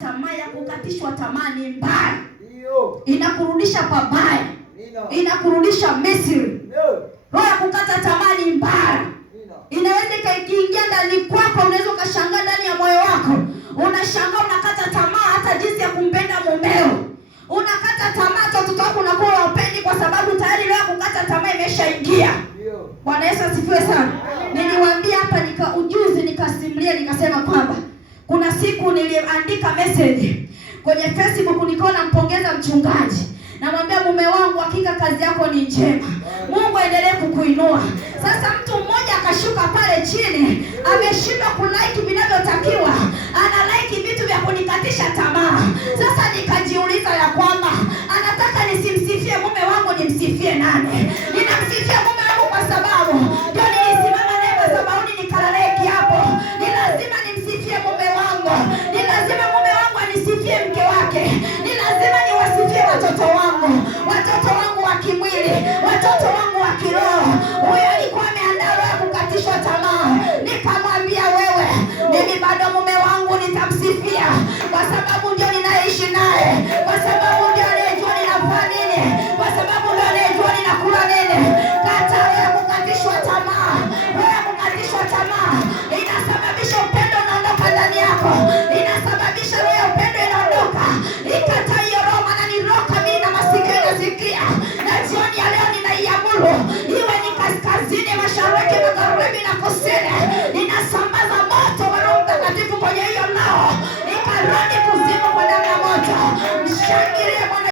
Tamaa ya kukatishwa tamaa ni mbaya. Inakurudisha pabaya. Inakurudisha Misri. Roho ya kukata tamaa ni mbaya. Inaweza ikaingia ndani kwako, unaweza ukashangaa ndani ya moyo wako. Unashangaa unakata tamaa hata jinsi ya kumpenda mumeo. Unakata tamaa watoto wako unakuwa wapendi kwa sababu tayari roho ya kukata tamaa imeshaingia. Bwana Yesu asifiwe sana. Niliwaambia hapa ujuzi nikasimulia nikasema kwamba kuna siku niliandika message kwenye Facebook nikaona mpongeza mchungaji. Namwambia mume wangu, hakika kazi yako ni njema. Mungu aendelee kukuinua. Sasa mtu mmoja akashuka pale chini, ameshindwa kulike vinavyotakiwa. Ana like vitu vya kunikatisha tamaa. Sasa nikajiuliza ya kwamba anataka nisimsifie mume wangu, nimsifie nani? Ninamsifia mume wangu kwa sababu ndio nilisimama naye kwa sababu nikalaleki hapo. Ni lazima nimsifie mume wangu. Ni lazima mume wangu anisifie mke wake. Ni lazima niwasifie watoto wangu. Watoto wangu wa kimwili, watoto wangu wa kiroho. Huyo alikuwa ameandaa roho ya kukatishwa tamaa. Nikamwambia wewe, mimi bado mume wangu nitamsifia kwa sababu ndio ninaishi naye. Kwa sababu ndio anayejua ninafanya nini. Kwa sababu ndio anayejua ninakula nini. Kata roho ya kukatishwa tamaa. Roho ya kukatishwa tamaa inasababisha upendo unaondoka ndani yako. Inasababisha roho ya upendo inaondoka. Ikata hiyo roho, maana ni roho kamili na masikio inasikia. Na jioni ya leo ninaiamuru iwe ni kaskazini, mashariki, magharibi na kusini. Ninasambaza moto wa Roho Mtakatifu kwenye hiyo nao. Ikarudi kuzimu kwa damu ya moto. Mshangilie Bwana.